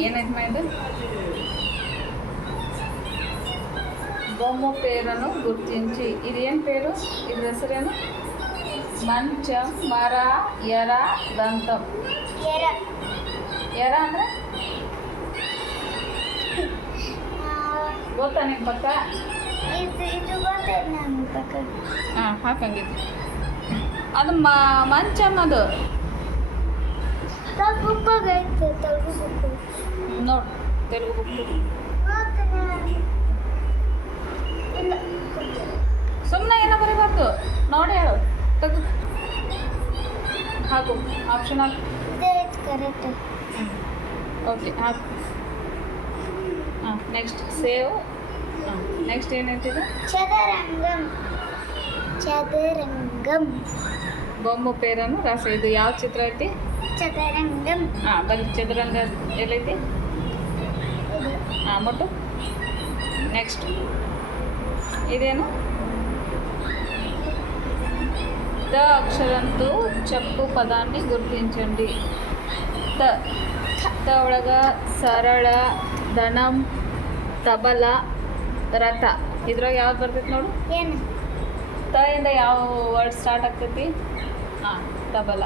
ಏನೈತೆ ಇದು బొమ్మ పేరును గుర్తించి ఇది ఏం పేరు ఇది ಹೆಸರೇನು ಮಂಚಂ ಮರ ಎರ ದಂತಂ ಎರ ಅಂದರೆ ಗೊತ್ತಾ ನಿಮ್ಮ ಪಕ್ಕ ಹಾಂ ಹಾಕಂಗಿದ್ದು ಅದು ಮಂಚಂ ಅದು ನೋಡು ತೆಲುಗು ಬುಕ್ ಸುಮ್ಮನೆ ಏನೋ ಬರೀಬಾರ್ದು ನೋಡಿ ಹೇಳು ತೆಗೆ ಹಾಕು ಆಪ್ಷನ್ ಹಾಕು ಕರೆಕ್ಟ್ ಓಕೆ ಹಾಕು ಹಾಂ ನೆಕ್ಸ್ಟ್ ಸೇವ್ ಹಾಂ ನೆಕ್ಸ್ಟ್ ಏನೈತಿದೆ ಚದರಂಗಂ ಬೊಮ್ಮ ಪೇರನ್ನು ರಾಸ ಇದು ಯಾವ ಚಿತ್ರ ಐತಿ ಚದರಂಗಂ ಹಾಂ ಬರೀ ಚದುರಂಗ ಎಲ್ಲೈತಿ ಹಾಂ ಮೊಟ್ಟು ನೆಕ್ಸ್ಟ್ ఇదేను ద అక్షరంతో చెప్పు పదాన్ని గుర్తించండి త త ಒಳಗ ಸರಳ ಧನಂ ತಬಲ ರಥ ಇದ್ರಾಗ ಯಾವ್ದು ಬರ್ತೈತಿ ನೋಡು ಏನು ತ ಇಂದ ಯಾವ ವರ್ಡ್ ಸ್ಟಾರ್ಟ್ ಆಗ್ತೈತಿ ಹಾಂ ತಬಲ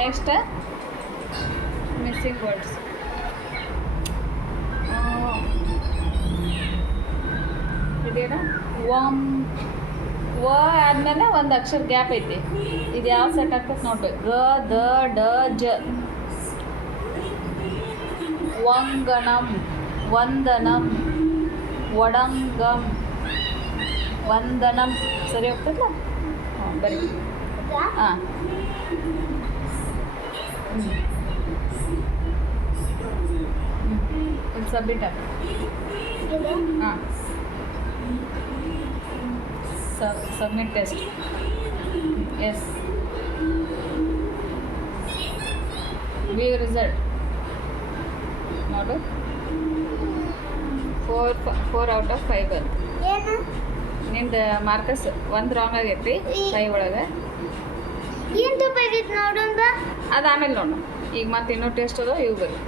ನೆಕ್ಸ್ಟ್ ಮಿಸ್ಸಿಂಗ್ ವರ್ಡ್ಸ್ ಇದೇನು ವಮ್ ವ ಆದಮೇಲೆ ಒಂದು ಅಕ್ಷರ ಗ್ಯಾಪ್ ಐತಿ ಇದು ಯಾವ ಸೆಟ್ ಆಗ್ತೈತೆ ನೋಡ್ಬೇಕು ಗ ದ ಡ ಜ ವಂಗಣಂ ವಂದನಂ ವಡಂಗಂ ವಂದನಂ ಸರಿ ಹೋಗ್ತದಲ್ಲ ಹಾಂ ಬರೀ ಹಾಂ ಇಲ್ಲಿ ಸಬ್ಮಿಟ್ ಆಗ ಹಾಂ submit test yes view result ನೋಡು 4 out of 5 ಬಂತು ಏನು ನಿಂದು ಮಾರ್ಕಸ್ ಒಂದು ರಾಂಗ್ ಆಗೈತಿ 5 ಒಳಗೆ ಏನು ತಪ್ಪಾಗೈತಿ ನೋಡೋಣ ಅದು ಆಮೇಲೆ ನೋಡು ಈಗ ಮತ್ತೆ ಇನ್ನೂ ಟೆಸ್ಟ್ ಅದ ಇವು ಬರೀ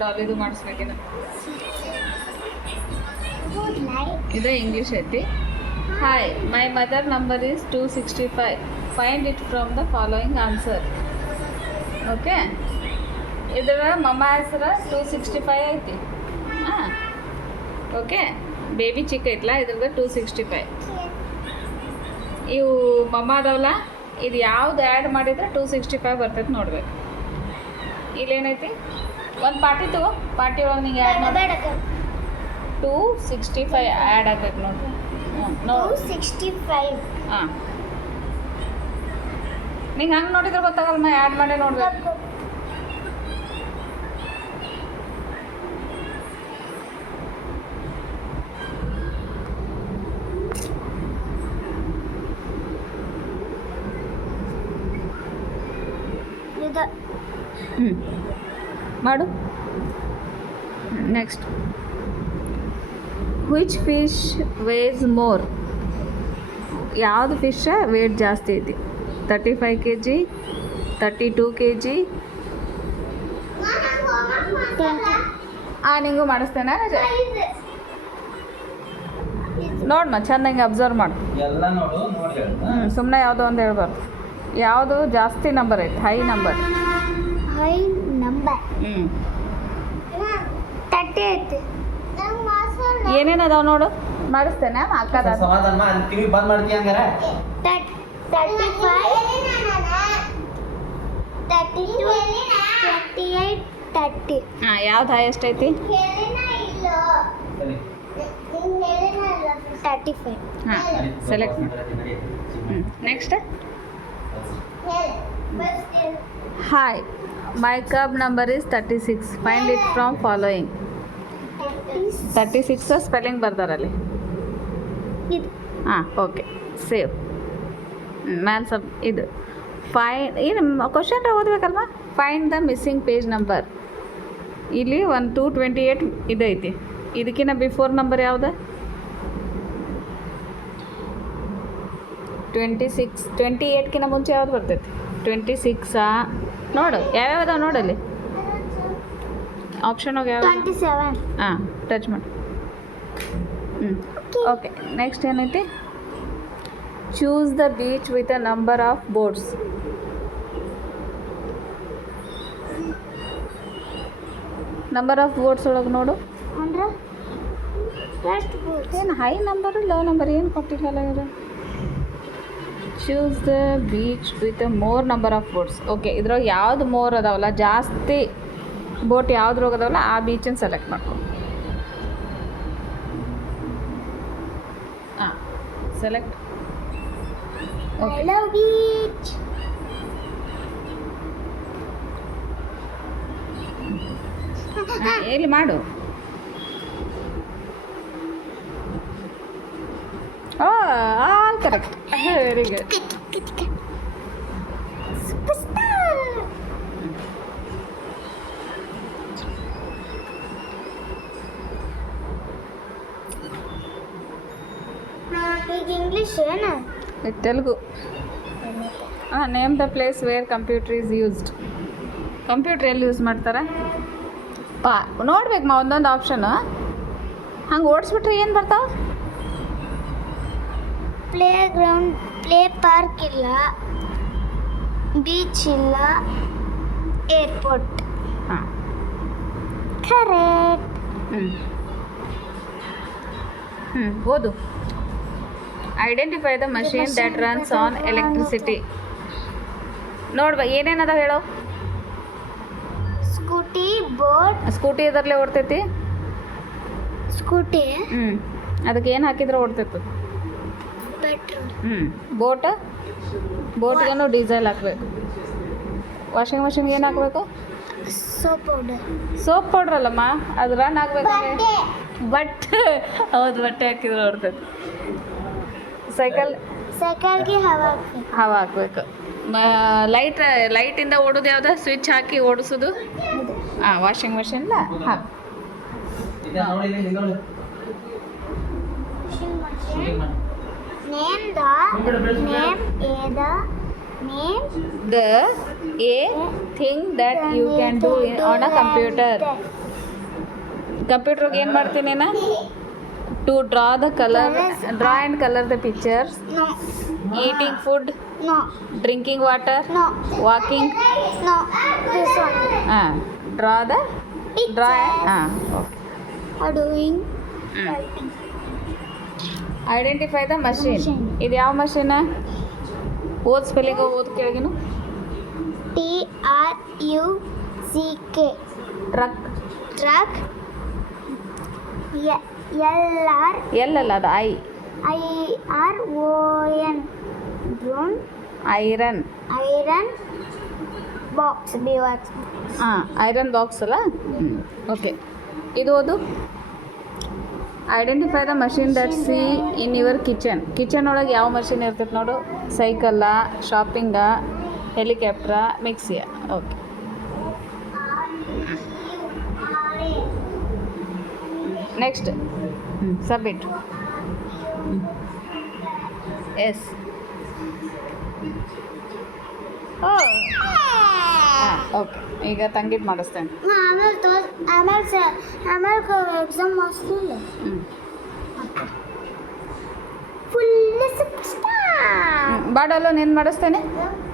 ಡಾಲಿದು ಮಾಡಿಸ್ಬೇಕಿನ ಇದು ಇಂಗ್ಲೀಷ್ ಐತಿ hi my mother number is 265 find it from the following answer okay ಇದರ ಮಮ್ಮ ಹೆಸರು 265 ಐತಿ ಹಾಂ ಓಕೆ ಬೇಬಿ ಚಿಕ್ಕ ಐತಲ್ಲ ಇದ್ರದ್ದು 265 ಇವು ಮಮ್ಮ ಅದಾವಲ್ಲ ಇದು ಯಾವ್ದು ಆ್ಯಡ್ ಮಾಡಿದ್ರೆ 265 ಬರ್ತೈತೆ ನೋಡ್ಬೇಕು ಇಲ್ಲೇನೈತಿ ಒಂದು ಪಾರ್ಟಿ ತಗೋ ಪಾರ್ಟಿ ಒಳಗೆ ನಿಂಗೆ ಆ್ಯಡ್ ಮಾಡಿ 265 ಆ್ಯಡ್ ಆಗ್ಬೇಕು ನೋಡಿ ನೋಡಿ 265 ಹಾಂ ನಿಂಗೆ ಹಂಗೆ ನೋಡಿದ್ರೆ ಗೊತ್ತಾಗಲ್ಲ ನಾ ಆ್ಯಡ್ ಮಾಡಿ ನೋಡ್ಬೇಕು ಮಾಡು next which fish weighs more ಯಾವುದು ಫಿಶ್ ವೇಟ್ ಜಾಸ್ತಿ ಐತಿ 35 kg 32 kg ನಿಂಗೂ ಮಾಡಿಸ್ತೇನೆ ನೋಡಮ್ಮ ಚೆನ್ನಾಗಿ ಅಬ್ಸರ್ವ್ ಮಾಡು ಸುಮ್ಮನೆ ಯಾವುದೋ ಒಂದು ಹೇಳ್ಬಾರ್ದು ಯಾವುದು ಜಾಸ್ತಿ ನಂಬರ್ ಐತಿ ಹೈ ನಂಬರ್ ಹ್ಞೂ 30 ಐತಿ ಏನೇನು ಅದಾವ ನೋಡು ಮಾಡಿಸ್ತೇನೆ ಅಕ್ಕದ 30 ಹಾಂ ಯಾವ್ದು ಹೈಯೆಸ್ಟ್ ಐತಿ 35 ಹಾಂ select next hi my cab number is 36 find it from following 36 spelling ಬರ್ದಾರಲ್ಲಿ ಹಾಂ ಓಕೆ ಸೇವ್ ಮ್ಯಾಲ್ ಸಬ್ ಇದು ಏನು ಕ್ವಶನ್ ಓದಬೇಕಲ್ವ find the missing page number ಇಲ್ಲಿ 228 ಇದೈತಿ ಇದಕ್ಕಿಂತ ಬಿಫೋರ್ ನಂಬರ್ ಯಾವುದು 26 28ಕಿಂತ ಮುಂಚೆ ಯಾವ್ದು ಬರ್ತೈತಿ 26 ನೋಡು ಯಾವ್ಯಾವ ಅದಾವ ನೋಡಲ್ಲಿ ಆಪ್ಷನ್ ಯಾವ 27. ಹಾಂ ಟಚ್ ಮಾಡಿ ಓಕೆ ನೆಕ್ಸ್ಟ್ ಏನೈತಿ choose the beach with a number of boats number of boats ಒಳಗೆ ನೋಡು ಅಂದ್ರೆ ಎಷ್ಟು ಬೋಟ್ಸ್? ಏನು ಹೈ ನಂಬರು ಲೋ ನಂಬರ್ ಏನು ಕೊಟ್ಟಿರಲ್ಲ ಇವರು choose the beach with more number of boats okay ಇದ್ರಾಗ ಯಾವ್ದು ಮೋರ್ ಅದಾವಲ್ಲ ಜಾಸ್ತಿ ಬೋಟ್ ಯಾವ್ದ್ರಾಗ ಅದಾವಲ್ಲ ಆ ಬೀಚನ್ನು ಸೆಲೆಕ್ಟ್ ಮಾಡ್ಕೊ ಹಾಂ ಸೆಲೆಕ್ಟ್ ಓಕೆ Hello beach. ಎಲ್ಲಿ ಮಾಡು ಆಲ್ ಕರೆಕ್ಟ್ ವೆರಿ ಗುಡ್ Superstar. ಈಗ ಇಂಗ್ಲಿಷ್ ಏನು? ತೆಲುಗು ಹಾಂ name the place where computer is used computer ಎಲ್ಲಿ ಯೂಸ್ ಮಾಡ್ತಾರೆ ನೋಡ್ಬೇಕು ಒಂದೊಂದು ಆಪ್ಷನು ಹಂಗೆ ಓಡಿಸ್ಬಿಟ್ರೆ ಏನು ಬರ್ತಾವೆ ಪ್ಲೇ ಗ್ರೌಂಡ್, ಪ್ಲೇ ಪಾರ್ಕ್ ಇಲ್ಲ, ಬೀಚ್ ಇಲ್ಲ, ಏರ್ಪೋರ್ಟ್. ಹಾಂ ಕರೆಕ್ಟ್. ಓದು identify the machine that runs on electricity ನೋಡ್ಬ ಏನೇನದ ಹೇಳೋ ಸ್ಕೂಟಿ, ಬೋಟ್. ಸ್ಕೂಟಿ ಇದರಲ್ಲೇ ಓಡ್ತೈತಿ ಸ್ಕೂಟಿ, ಅದಕ್ಕೆ ಏನು ಹಾಕಿದ್ರೆ ಓಡ್ತೈತಿ ಪೆಟ್ರೋಲ್. ಬೋಟ್ಗೂ ಡೀಸೆಲ್ ಹಾಕಬೇಕು ವಾಷಿಂಗ್ ಮಷಿನ್ಗೆ ಏನು ಹಾಕಬೇಕು ಸೋಪ್ ಪೌಡರ್. ಸೋಪ್ ಪೌಡ್ರ್ ಅಲ್ಲಮ್ಮ ಅದು ರನ್ ಆಗ್ಬೇಕಂದ್ರೆ ಬಟ್ಟೆ ಹೌದು ಬಟ್ಟೆ ಹಾಕಿದ್ರೆ ಓಡ್ತೈತಿ ಸೈಕಲ್ಗೆ ಹವಾ ಹಾಕ್ಬೇಕು. ಹವಾ ಹಾಕ್ಬೇಕು ಲೈಟಿಂದ ಓಡೋದು ಯಾವ್ದು ಸ್ವಿಚ್ ಹಾಕಿ ಓಡಿಸೋದು ಹಾಂ ವಾಷಿಂಗ್ ಮಷಿನ್ ಹಾಂ Name the name the a thing that you can do on a computer ಕಂಪ್ಯೂಟರ್ಗೆ ಏನು ಮಾಡ್ತೀನಿ ನಾ to draw the colour draw and colour the pictures No. Eating food No. Drinking water No. Walking No. This one. ಹಾಂ draw Pictures. ಹಾಂ okay Are doing. Identify the machine ಇದು ಯಾವ machine ಓದ್ spelling ಓದ್ ಕೆಳಗಿನ TRUCK. Truck Truck. LR. ಎಲ್ಲಲ್ಲ ಅದು IRON. Drone. Iron Iron. Box. BOX. ಹಾಂ ಐರನ್ ಬಾಕ್ಸ್ ಅಲ್ಲ ಓಕೆ ಇದು ಓದು identify the machine that see in your kitchen ಒಳಗೆ ಯಾವ ಮಷೀನ್ ಇರ್ತೈತೆ ನೋಡು ಸೈಕಲ್ಲ ಶಾಪಿಂಗ ಹೆಲಿಕಾಪ್ಟ್ರ ಮಿಕ್ಸಿಯ ಓಕೆ ನೆಕ್ಸ್ಟ್ ಸಬ್ಮಿಟ್ ಎಸ್ ಹಾಂ ಓಕೆ ಈಗ ತಂಗಿದ್ ಮಾಡಿಸ್ತೇನೆ ಆಮೇಲೆ ಎಕ್ಸಾಮ್ ಮಾಡಿಸ್ತಿಲ್ಲ ಹ್ಞೂ ಫುಲ್ ಬಾಡಲ್ಲ ನೀನು ಮಾಡಿಸ್ತೇನೆ ಸಬ್ಸ್ಟಾರ್